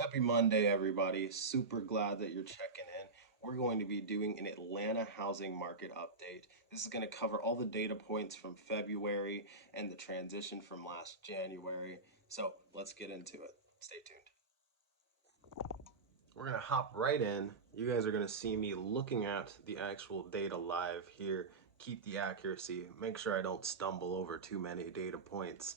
Happy Monday, everybody. Super glad that you're checking in. We're going to be doing an Atlanta housing market update. This is going to cover all the data points from February and the transition from last January. So let's get into it. Stay tuned. We're going to hop right in. You guys are going to see me looking at the actual data live here. Keep the accuracy. Make sure I don't stumble over too many data points.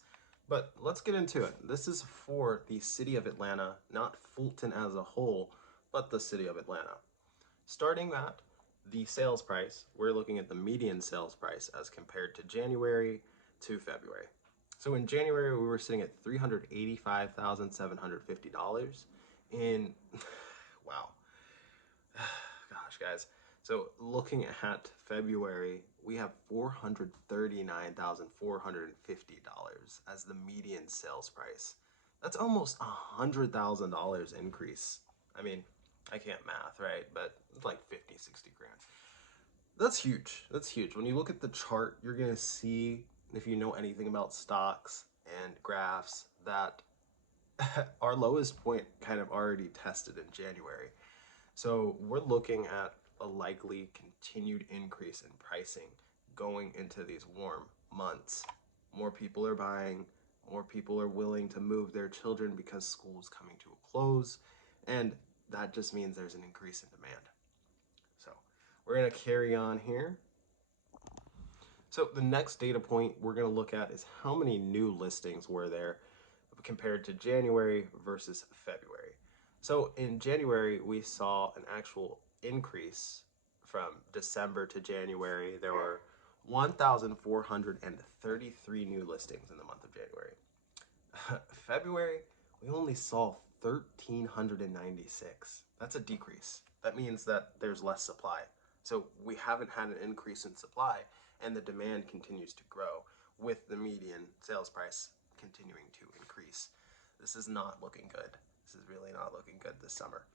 But let's get into it. This is for the city of Atlanta, not Fulton as a whole, but the city of Atlanta. Starting at the sales price, we're looking at the median sales price as compared to January to February. So in January, we were sitting at $385,750. In, wow, gosh, guys. So looking at February, we have $439,450 as the median sales price. That's almost $100,000 increase. I mean, I can't math, right? But it's like 50, 60 grand. That's huge. That's huge. When you look at the chart, you're going to see, if you know anything about stocks and graphs, that our lowest point kind of already tested in January. So we're looking at a likely continued increase in pricing going into these warm months. More people are buying, more people are willing to move their children because school's coming to a close, and that just means there's an increase in demand. So we're going to carry on here. So the next data point we're going to look at is how many new listings were there compared to January versus February. So in January, we saw an actual increase from December to January. There were 1,433 new listings in the month of January. February, we only saw 1,396. That's a decrease. That means that there's less supply. So we haven't had an increase in supply, and the demand continues to grow with the median sales price continuing to increase. This is not looking good. This is really not looking good this summer.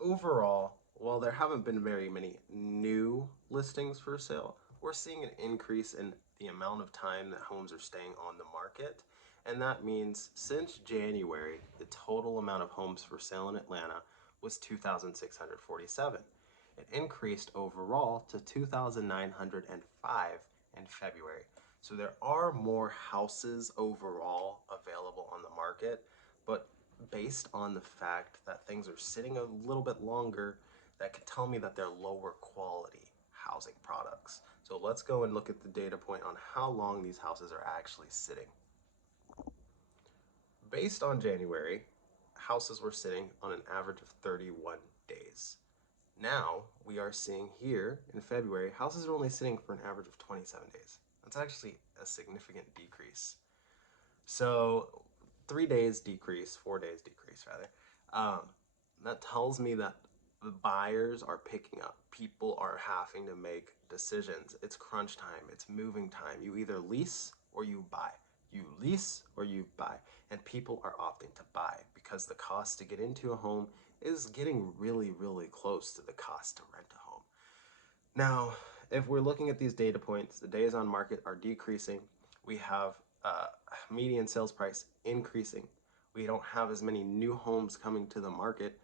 Overall, while there haven't been very many new listings for sale, we're seeing an increase in the amount of time that homes are staying on the market. And that means since January, the total amount of homes for sale in Atlanta was 2,647. It increased overall to 2,905 in February. So there are more houses overall available on the market, but based on the fact that things are sitting a little bit longer, that could tell me that they're lower quality housing products. So let's go and look at the data point on how long these houses are actually sitting. Based on January, houses were sitting on an average of 31 days. Now we are seeing here in February, houses are only sitting for an average of 27 days. That's actually a significant decrease. So 3 days decrease, 4 days decrease rather. That tells me that the buyers are picking up. People are having to make decisions. It's crunch time. It's moving time. You either lease or you buy. You lease or you buy. And people are opting to buy because the cost to get into a home is getting really, really close to the cost to rent a home. Now, if we're looking at these data points, the days on market are decreasing. We have median sales price increasing. We don't have as many new homes coming to the market.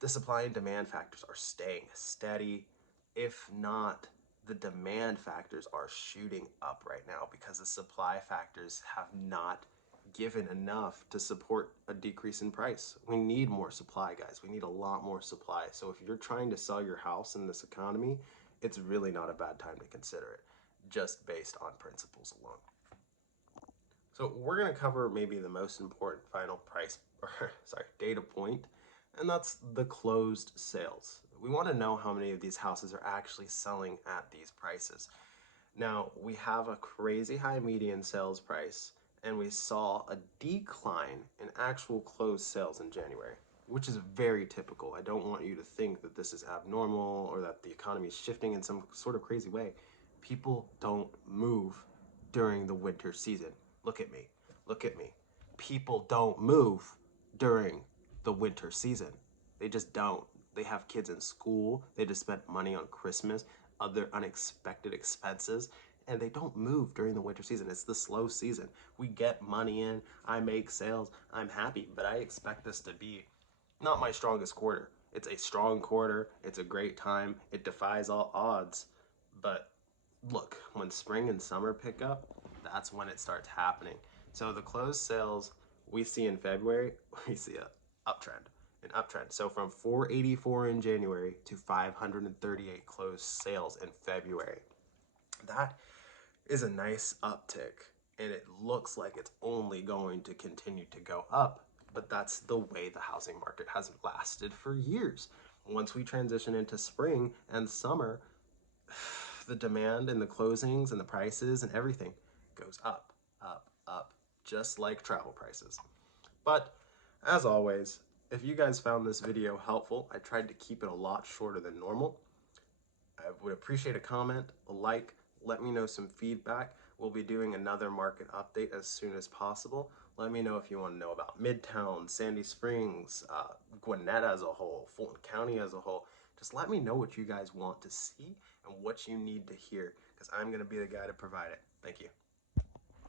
The supply and demand factors are staying steady. If not, the demand factors are shooting up right now because the supply factors have not given enough to support a decrease in price. We need more supply, guys. We need a lot more supply. So if you're trying to sell your house in this economy, it's really not a bad time to consider it, just based on principles alone. So we're going to cover maybe the most important final price, or sorry, data point, and that's the closed sales. We want to know how many of these houses are actually selling at these prices. Now, we have a crazy high median sales price, and we saw a decline in actual closed sales in January, which is very typical. I don't want you to think that this is abnormal or that the economy is shifting in some sort of crazy way. People don't move during the winter season. Look at me. Look at me. People don't move during the winter season. They just don't. They have kids in school. They just spent money on Christmas, other unexpected expenses, and they don't move during the winter season. It's the slow season. We get money in, I make sales, I'm happy, but I expect this to be not my strongest quarter. It's a strong quarter, it's a great time, it defies all odds. But look, when spring and summer pick up, that's when it starts happening. So the closed sales we see in February, we see an uptrend. So from 484 in January to 538 closed sales in February. That is a nice uptick, and it looks like it's only going to continue to go up. But that's the way the housing market has lasted for years. Once we transition into spring and summer, the demand and the closings and the prices and everything goes up, up, up, just like travel prices. But as always, if you guys found this video helpful, I tried to keep it a lot shorter than normal. I would appreciate a comment, a like, let me know some feedback. We'll be doing another market update as soon as possible. Let me know if you want to know about Midtown, Sandy Springs, Gwinnett as a whole, Fulton County as a whole. Just let me know what you guys want to see and what you need to hear, because I'm going to be the guy to provide it. Thank you.